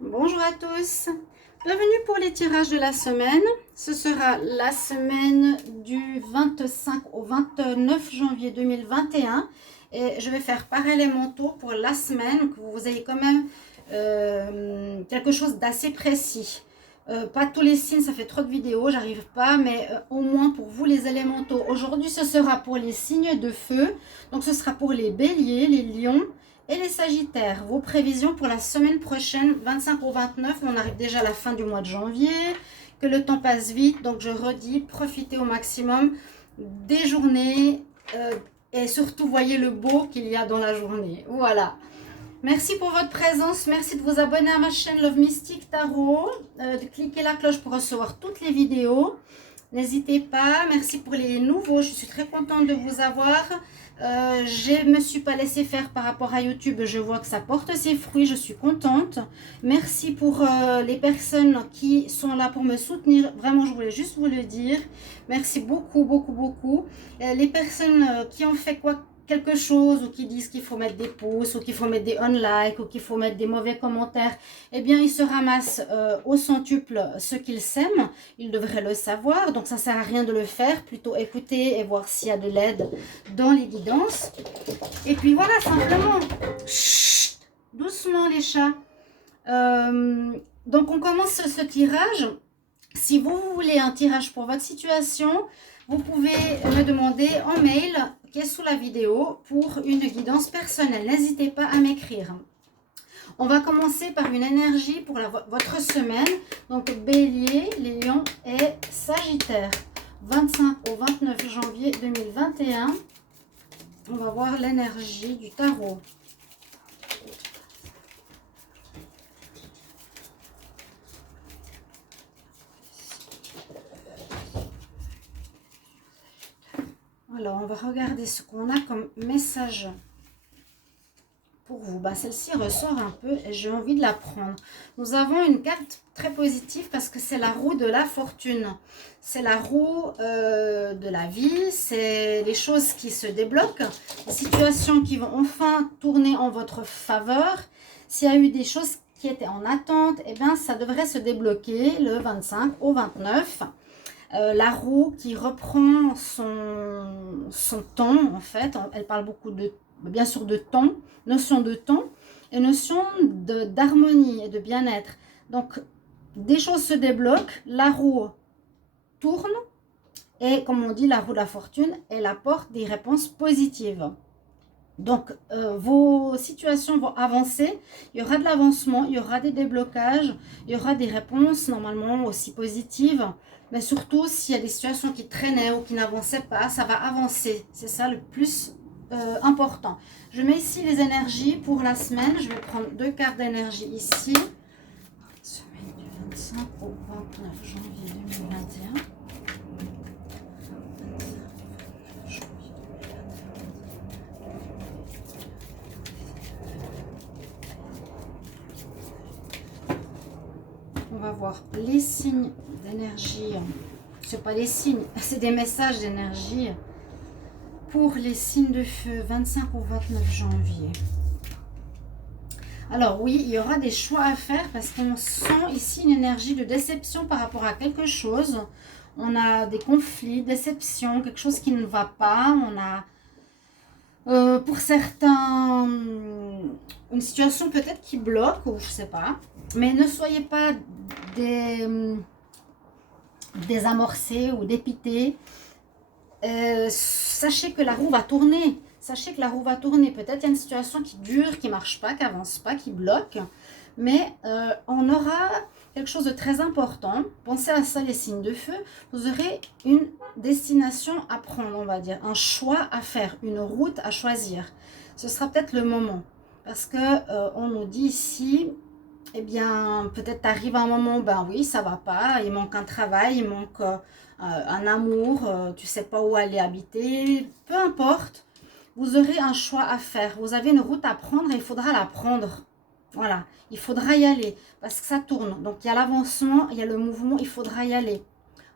Bonjour à tous, bienvenue pour les tirages de la semaine. Ce sera la semaine du 25 au 29 janvier 2021 et je vais faire pareil les manteaux pour la semaine, que vous ayez quand même quelque chose d'assez précis. Pas tous les signes, ça fait trop de vidéos, j'arrive pas, mais au moins pour vous les élémentaux. Aujourd'hui, ce sera pour les signes de feu, donc ce sera pour les béliers, les lions et les sagittaires. Vos prévisions pour la semaine prochaine, 25 au 29, on arrive déjà à la fin du mois de janvier, que le temps passe vite, donc je redis, profitez au maximum des journées et surtout voyez le beau qu'il y a dans la journée. Voilà. Merci pour votre présence, merci de vous abonner à ma chaîne Love Mystic Tarot, de cliquer la cloche pour recevoir toutes les vidéos. N'hésitez pas, merci pour les nouveaux, je suis très contente de vous avoir. Je ne me suis pas laissé faire par rapport à YouTube, je vois que ça porte ses fruits, je suis contente. Merci pour les personnes qui sont là pour me soutenir, vraiment je voulais juste vous le dire. Merci beaucoup, beaucoup, beaucoup. Les personnes qui ont fait quelque chose ou qui disent qu'il faut mettre des pouces ou qu'il faut mettre des unlikes ou qu'il faut mettre des mauvais commentaires, eh bien ils se ramassent au centuple ce qu'ils sèment, ils devraient le savoir, donc ça sert à rien de le faire, plutôt écouter et voir s'il y a de l'aide dans les guidances. Et puis voilà, simplement, chut, doucement les chats. Donc on commence ce tirage. Si vous voulez un tirage pour votre situation, vous pouvez me demander en mail qui est sous la vidéo pour une guidance personnelle. N'hésitez pas à m'écrire. On va commencer par une énergie pour votre semaine. Donc bélier, les lions et sagittaire. 25 au 29 janvier 2021. On va voir l'énergie du tarot. Alors, on va regarder ce qu'on a comme message pour vous. Celle-ci ressort un peu et j'ai envie de la prendre. Nous avons une carte très positive parce que c'est la roue de la fortune. C'est la roue de la vie. C'est les choses qui se débloquent. Les situations qui vont enfin tourner en votre faveur. S'il y a eu des choses qui étaient en attente, eh bien, ça devrait se débloquer le 25 au 29. La roue qui reprend son temps, en fait. Elle parle beaucoup bien sûr de temps, notion de temps et notion d'harmonie et de bien-être. Donc, des choses se débloquent, la roue tourne et, comme on dit, la roue de la fortune, elle apporte des réponses positives. Donc, vos situations vont avancer, il y aura de l'avancement, il y aura des déblocages, il y aura des réponses normalement aussi positives. Mais surtout, s'il y a des situations qui traînaient ou qui n'avançaient pas, ça va avancer. C'est ça le plus important. Je mets ici les énergies pour la semaine. Je vais prendre 2 cartes d'énergie ici. Semaine du 25 au 29 janvier 2021. On va voir les signes d'énergie. C'est pas les signes, c'est des messages d'énergie pour les signes de feu 25 au 29 janvier. Alors oui, il y aura des choix à faire parce qu'on sent ici une énergie de déception par rapport à quelque chose. On a des conflits, déceptions, quelque chose qui ne va pas. On a pour certains une situation peut-être qui bloque ou je sais pas. Mais ne soyez pas désamorcés ou dépités. Sachez que la roue va tourner. Sachez que la roue va tourner. Peut-être il y a une situation qui dure, qui ne marche pas, qui n'avance pas, qui bloque. Mais on aura quelque chose de très important. Pensez à ça, les signes de feu. Vous aurez une destination à prendre, on va dire. Un choix à faire, une route à choisir. Ce sera peut-être le moment. Parce que on nous dit ici, eh bien, peut-être t'arrives à un moment, ben oui, ça va pas, il manque un travail, il manque un amour, tu sais pas où aller habiter, peu importe, vous aurez un choix à faire, vous avez une route à prendre et il faudra la prendre. Voilà, il faudra y aller parce que ça tourne. Donc, il y a l'avancement, il y a le mouvement, il faudra y aller.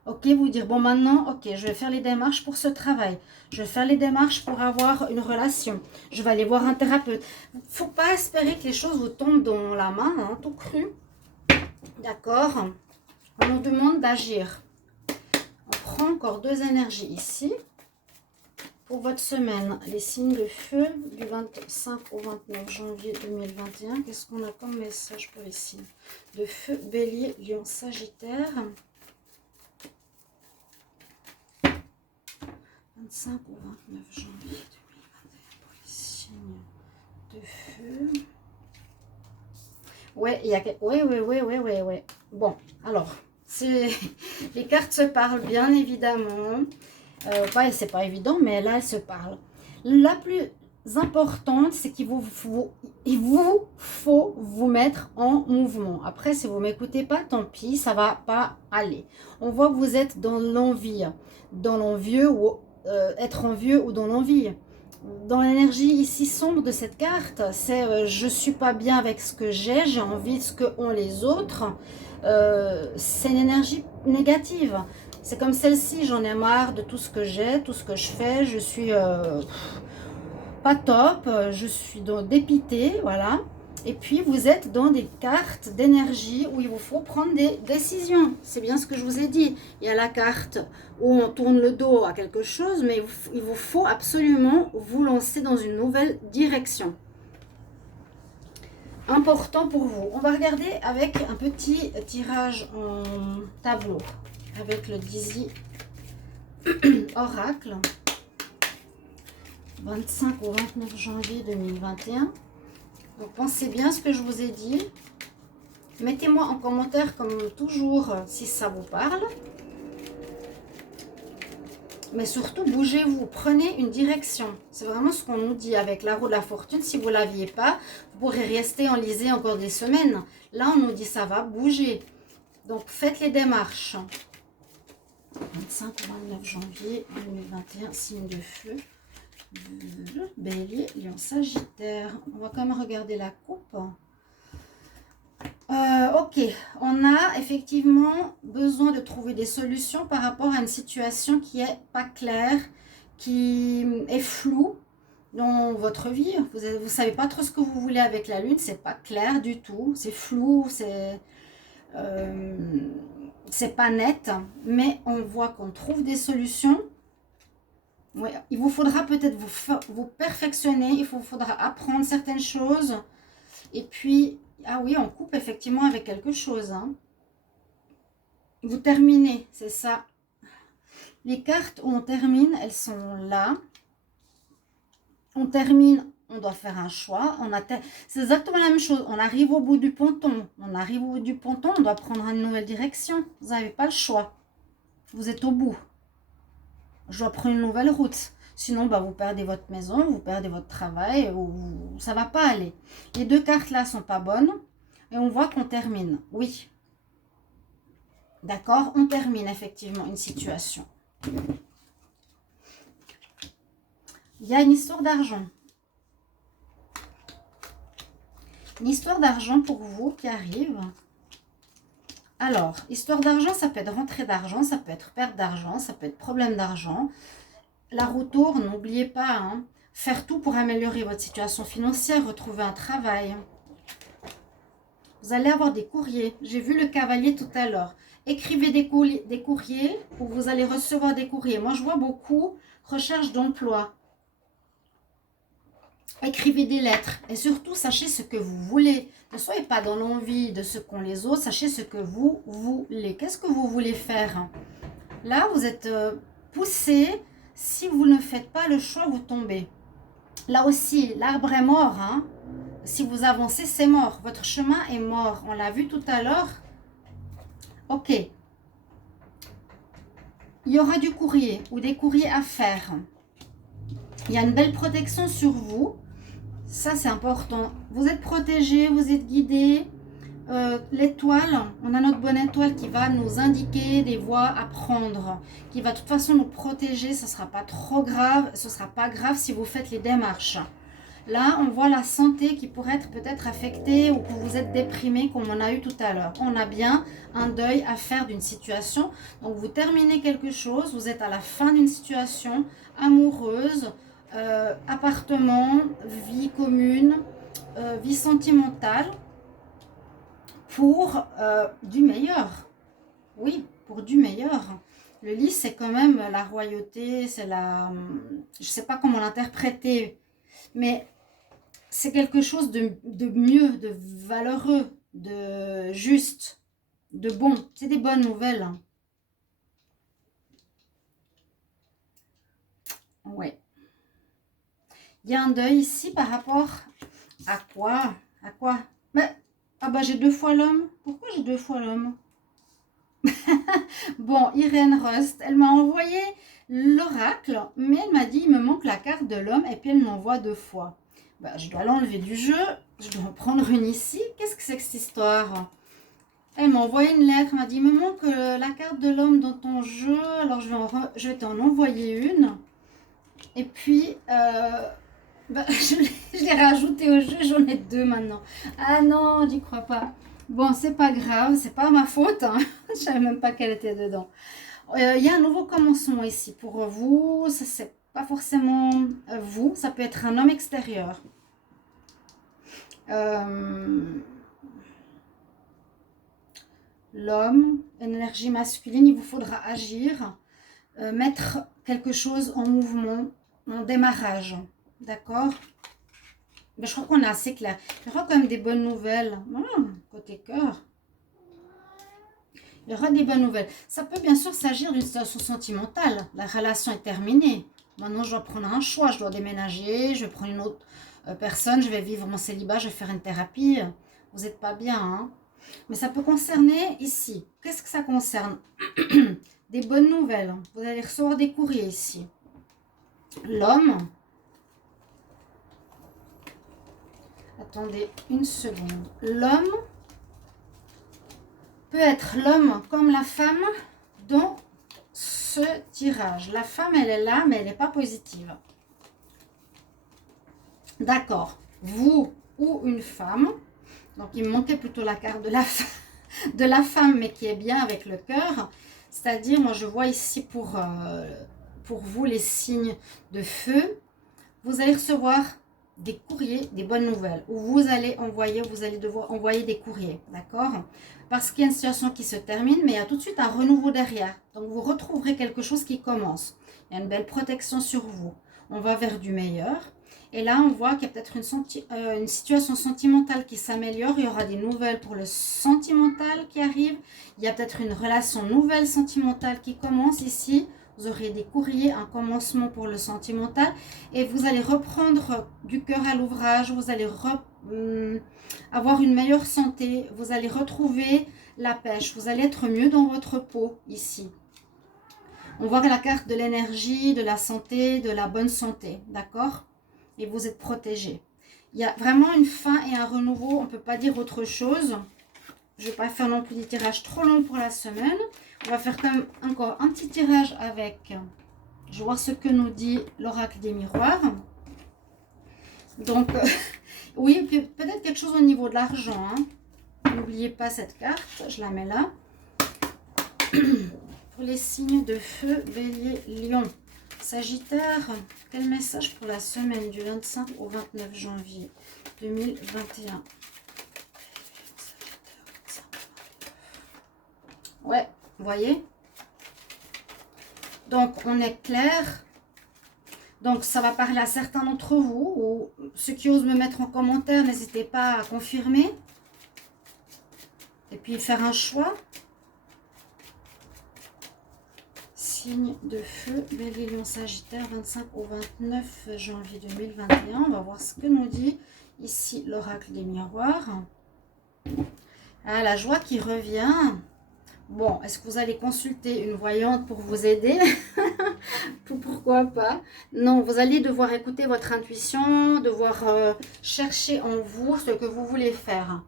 Ok, vous dire, bon maintenant, ok, je vais faire les démarches pour ce travail. Je vais faire les démarches pour avoir une relation. Je vais aller voir un thérapeute. Il ne faut pas espérer que les choses vous tombent dans la main, hein, tout cru. D'accord? On nous demande d'agir. On prend encore deux énergies ici. Pour votre semaine, les signes de feu du 25 au 29 janvier 2021. Qu'est-ce qu'on a comme message pour les signes de feu? Bélier, Lion, Sagittaire. 25 au 29 janvier 2021 pour les signes de feu. Ouais, il y a... Ouais. Bon, alors, les cartes se parlent bien évidemment. C'est pas évident, mais là, elles se parlent. La plus importante, c'est qu'il vous faut vous mettre en mouvement. Après, si vous m'écoutez pas, tant pis, ça va pas aller. On voit que vous êtes dans l'envie, dans l'envieux ou être envieux ou dans l'envie. Dans l'énergie ici sombre de cette carte, c'est je suis pas bien avec ce que j'ai envie de ce que ont les autres. C'est une énergie négative. C'est comme celle-ci, j'en ai marre de tout ce que j'ai, tout ce que je fais, je suis pas top, je suis dépitée, voilà. Et puis vous êtes dans des cartes d'énergie où il vous faut prendre des décisions. C'est bien ce que je vous ai dit. Il y a la carte où on tourne le dos à quelque chose, mais il vous faut absolument vous lancer dans une nouvelle direction. Important pour vous. On va regarder avec un petit tirage en tableau, avec le Dizzy Oracle. 25 au 29 janvier 2021. Donc pensez bien ce que je vous ai dit. Mettez-moi en commentaire comme toujours si ça vous parle. Mais surtout, bougez-vous, prenez une direction. C'est vraiment ce qu'on nous dit avec la roue de la fortune. Si vous ne l'aviez pas, vous pourrez rester enlisé encore des semaines. Là, on nous dit ça va bouger. Donc faites les démarches. 25 au 29 janvier 2021, signe de feu. Bélier, Lion, Sagittaire. On va quand même regarder la coupe. Ok, on a effectivement besoin de trouver des solutions par rapport à une situation qui est pas claire, qui est floue dans votre vie. Vous savez pas trop ce que vous voulez avec la lune, c'est pas clair du tout, c'est flou, c'est pas net, mais on voit qu'on trouve des solutions. Ouais, il vous faudra peut-être vous perfectionner, il vous faudra apprendre certaines choses. Et puis, ah oui, on coupe effectivement avec quelque chose. Hein. Vous terminez, c'est ça. Les cartes où on termine, elles sont là. On termine, on doit faire un choix. C'est exactement la même chose. On arrive au bout du ponton. On arrive au bout du ponton, on doit prendre une nouvelle direction. Vous n'avez pas le choix. Vous êtes au bout. Je dois prendre une nouvelle route. Sinon, bah, vous perdez votre maison, vous perdez votre travail, ça ne va pas aller. Les deux cartes là ne sont pas bonnes. Et on voit qu'on termine. Oui. D'accord, on termine effectivement une situation. Il y a une histoire d'argent. Une histoire d'argent pour vous qui arrive. Alors, histoire d'argent, ça peut être rentrée d'argent, ça peut être perte d'argent, ça peut être problème d'argent. La roue tourne, n'oubliez pas, hein, faire tout pour améliorer votre situation financière, retrouver un travail. Vous allez avoir des courriers. J'ai vu le cavalier tout à l'heure. Écrivez des courriers où vous allez recevoir des courriers. Moi, je vois beaucoup recherche d'emploi. Écrivez des lettres et surtout, sachez ce que vous voulez. Ne soyez pas dans l'envie de ce qu'ont les autres. Sachez ce que vous voulez. Qu'est-ce que vous voulez faire? Là, vous êtes poussé. Si vous ne faites pas le choix, vous tombez. Là aussi, l'arbre est mort. Hein? Si vous avancez, c'est mort. Votre chemin est mort. On l'a vu tout à l'heure. Ok. Il y aura du courrier ou des courriers à faire. Il y a une belle protection sur vous. Ça, c'est important. Vous êtes protégé, vous êtes guidé. L'étoile, on a notre bonne étoile qui va nous indiquer des voies à prendre, qui va de toute façon nous protéger. Ce ne sera pas trop grave. Ce ne sera pas grave si vous faites les démarches. Là, on voit la santé qui pourrait être peut-être affectée ou que vous êtes déprimé comme on a eu tout à l'heure. On a bien un deuil à faire d'une situation. Donc, vous terminez quelque chose, vous êtes à la fin d'une situation amoureuse, appartement, vie commune, vie sentimentale. pour du meilleur. Oui, pour du meilleur. Le lys, c'est quand même la royauté, c'est la... Je ne sais pas comment l'interpréter, mais c'est quelque chose de mieux, de valeureux, de juste, de bon. C'est des bonnes nouvelles. Ouais. Il y a un deuil ici par rapport à quoi? À quoi? Mais, ah bah j'ai 2 fois l'homme. Pourquoi j'ai 2 fois l'homme? Bon, Irène Rust, elle m'a envoyé l'oracle, mais elle m'a dit il me manque la carte de l'homme et puis elle m'envoie 2 fois. Bah, je dois l'enlever du jeu, je dois en prendre une ici. Qu'est-ce que c'est que cette histoire? Elle m'a envoyé une lettre, elle m'a dit il me manque la carte de l'homme dans ton jeu, alors je vais t'en envoyer une. Et puis, bah, je l'ai rajouté au jeu, j'en ai 2 maintenant. Ah non, j'y crois pas. Bon, c'est pas grave, c'est pas ma faute. Hein. Je savais même pas qu'elle était dedans. Il y a un nouveau commencement ici pour vous. Ça, c'est pas forcément vous, ça peut être un homme extérieur. L'homme, énergie masculine, il vous faudra agir, mettre quelque chose en mouvement, en démarrage. D'accord? Mais je crois qu'on est assez clair. Il y aura quand même des bonnes nouvelles. Côté cœur. Il y aura des bonnes nouvelles. Ça peut bien sûr s'agir d'une situation sentimentale. La relation est terminée. Maintenant, je dois prendre un choix. Je dois déménager. Je vais prendre une autre personne. Je vais vivre mon célibat. Je vais faire une thérapie. Vous n'êtes pas bien. Hein? Mais ça peut concerner ici. Qu'est-ce que ça concerne? Des bonnes nouvelles. Vous allez recevoir des courriers ici. L'homme. Attendez une seconde. L'homme peut être l'homme comme la femme dans ce tirage. La femme, elle est là, mais elle n'est pas positive. D'accord. Vous ou une femme. Donc, il me manquait plutôt la carte de la femme, mais qui est bien avec le cœur. C'est-à-dire, moi, je vois ici pour vous les signes de feu. Vous allez recevoir des courriers, des bonnes nouvelles. Ou vous allez devoir envoyer des courriers. D'accord? Parce qu'il y a une situation qui se termine, mais il y a tout de suite un renouveau derrière. Donc, vous retrouverez quelque chose qui commence. Il y a une belle protection sur vous. On va vers du meilleur. Et là, on voit qu'il y a peut-être une situation sentimentale qui s'améliore. Il y aura des nouvelles pour le sentimental qui arrive. Il y a peut-être une relation nouvelle sentimentale qui commence ici. Vous aurez des courriers, un commencement pour le sentimental. Et vous allez reprendre du cœur à l'ouvrage. Vous allez avoir une meilleure santé. Vous allez retrouver la pêche. Vous allez être mieux dans votre peau ici. On voit la carte de l'énergie, de la santé, de la bonne santé. D'accord? Et vous êtes protégé. Il y a vraiment une fin et un renouveau. On ne peut pas dire autre chose. Je ne vais pas faire non plus des tirages trop longs pour la semaine. On va faire quand même encore un petit tirage avec. Je vois ce que nous dit l'oracle des miroirs. Donc, oui, peut-être quelque chose au niveau de l'argent. Hein. N'oubliez pas cette carte. Je la mets là. Pour les signes de feu, bélier, lion. Sagittaire, quel message pour la semaine du 25 au 29 janvier 2021? Ouais, vous voyez? Donc, on est clair. Donc, ça va parler à certains d'entre vous, ou ceux qui osent me mettre en commentaire, n'hésitez pas à confirmer. Et puis, faire un choix. Signe de feu, bélier, lion, sagittaire, 25 au 29 janvier 2021. On va voir ce que nous dit ici l'oracle des miroirs. Ah, la joie qui revient. Bon, est-ce que vous allez consulter une voyante pour vous aider? Pourquoi pas? Non, vous allez devoir écouter votre intuition, devoir chercher en vous ce que vous voulez faire.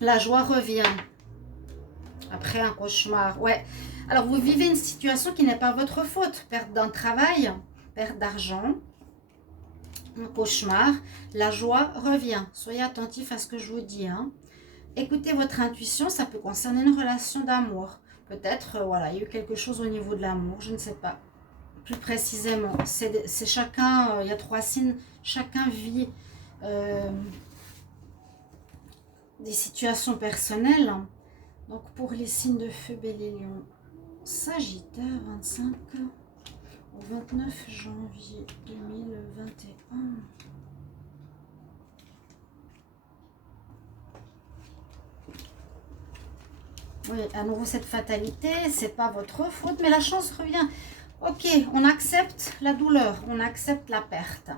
La joie revient. Après un cauchemar, ouais. Alors, vous vivez une situation qui n'est pas votre faute. Perte d'un travail, perte d'argent, un cauchemar. La joie revient. Soyez attentifs à ce que je vous dis. Hein. Écoutez votre intuition, ça peut concerner une relation d'amour. Peut-être, voilà, il y a eu quelque chose au niveau de l'amour, je ne sais pas. Plus précisément, c'est chacun, il y a 3 signes, chacun vit des situations personnelles. Donc pour les signes de feu, Bélier, Lion, Sagittaire, 25 au 29 janvier 2021. Oui, à nouveau cette fatalité, c'est pas votre faute, mais la chance revient. Ok, on accepte la douleur, on accepte la perte.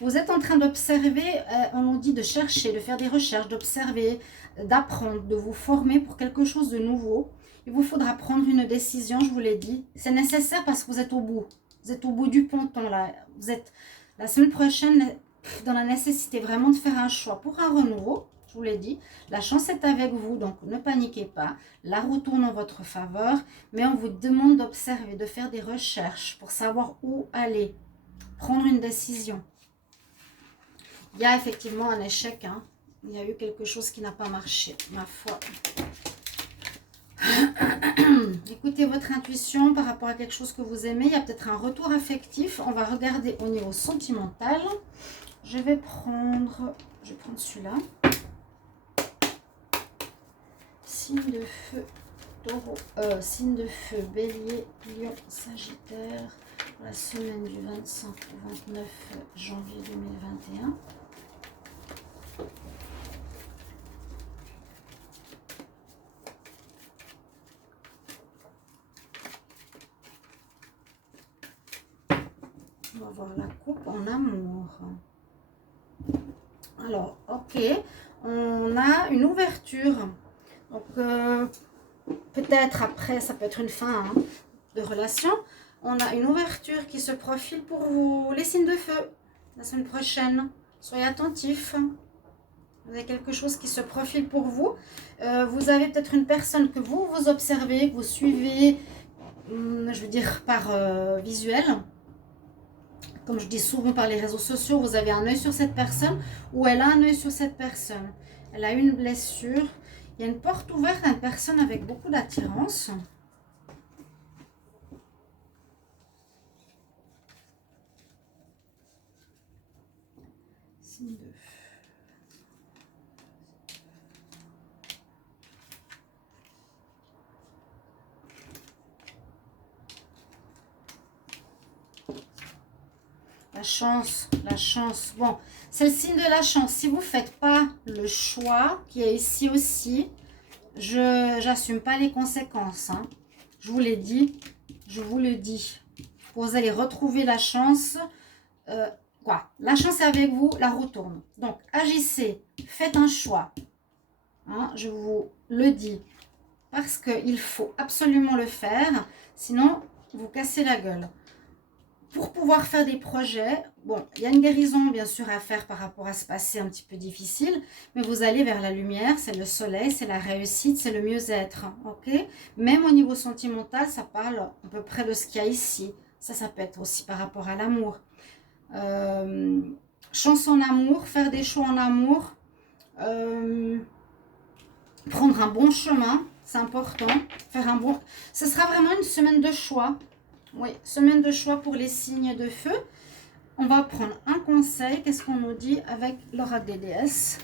Vous êtes en train d'observer, on nous dit de chercher, de faire des recherches, d'observer, d'apprendre, de vous former pour quelque chose de nouveau. Il vous faudra prendre une décision, je vous l'ai dit. C'est nécessaire parce que vous êtes au bout. Vous êtes au bout du ponton là. Vous êtes la semaine prochaine dans la nécessité vraiment de faire un choix pour un renouveau. Je vous l'ai dit. La chance est avec vous, donc ne paniquez pas. La roue tourne en votre faveur. Mais on vous demande d'observer, de faire des recherches pour savoir où aller. Prendre une décision. Il y a effectivement un échec. Hein. Il y a eu quelque chose qui n'a pas marché, ma foi. Écoutez votre intuition par rapport à quelque chose que vous aimez. Il y a peut-être un retour affectif. On va regarder au niveau sentimental. Je vais prendre celui-là. Signe de feu, taureau, signe de feu, bélier, lion, sagittaire. La semaine du 25 au 29 janvier 2021. On va voir la coupe en amour. Alors, ok, on a une ouverture. Donc, peut-être après, ça peut être une fin hein, de relation. On a une ouverture qui se profile pour vous, les signes de feu, la semaine prochaine. Soyez attentifs. Vous avez quelque chose qui se profile pour vous. Vous avez peut-être une personne que vous observez, que vous suivez, je veux dire, par visuel. Comme je dis souvent par les réseaux sociaux, vous avez un œil sur cette personne ou elle a un œil sur cette personne. Elle a une blessure. Il y a une porte ouverte à une personne avec beaucoup d'attirance. Signe de feu. La chance. Bon, c'est le signe de la chance. Si vous ne faites pas le choix qui est ici aussi, je n'assume pas les conséquences. Hein. Je vous l'ai dit, je vous le dis. Vous allez retrouver la chance. La chance est avec vous, la roue tourne. Donc, agissez, faites un choix. Hein, je vous le dis. Parce qu'il faut absolument le faire. Sinon, vous cassez la gueule. Pour pouvoir faire des projets, bon, il y a une guérison bien sûr à faire par rapport à ce passé un petit peu difficile, mais vous allez vers la lumière, c'est le soleil, c'est la réussite, c'est le mieux-être, ok? Même au niveau sentimental, ça parle à peu près de ce qu'il y a ici. Ça peut être aussi par rapport à l'amour. Chance en amour, faire des choix en amour, prendre un bon chemin, c'est important, faire un bon... Ce sera vraiment une semaine de choix. Oui, semaine de choix pour les signes de feu. On va prendre un conseil. Qu'est-ce qu'on nous dit avec l'oracle des déesses?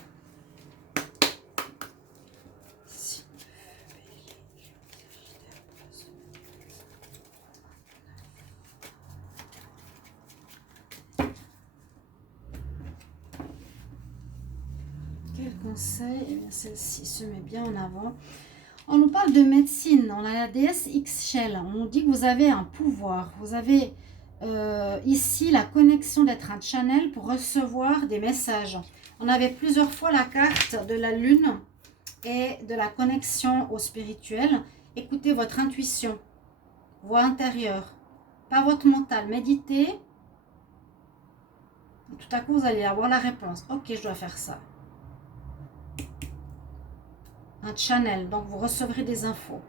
Quel conseil? Eh bien, celle-ci se met bien en avant. On nous parle de médecine, on a la déesse Ixchel, on nous dit que vous avez un pouvoir, vous avez ici la connexion d'être un channel pour recevoir des messages. On avait plusieurs fois la carte de la lune et de la connexion au spirituel. Écoutez votre intuition, voix intérieure, pas votre mental, méditez. Tout à coup vous allez avoir la réponse, ok je dois faire ça. Un channel, donc vous recevrez des infos.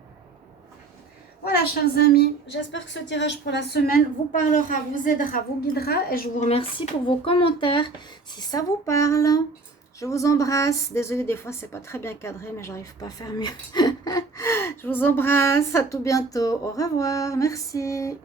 Voilà, chers amis, j'espère que ce tirage pour la semaine vous parlera, vous aidera, vous guidera et je vous remercie pour vos commentaires. Si ça vous parle, je vous embrasse. Désolée, des fois, c'est pas très bien cadré, mais j'arrive pas à faire mieux. Je vous embrasse, à tout bientôt. Au revoir, merci.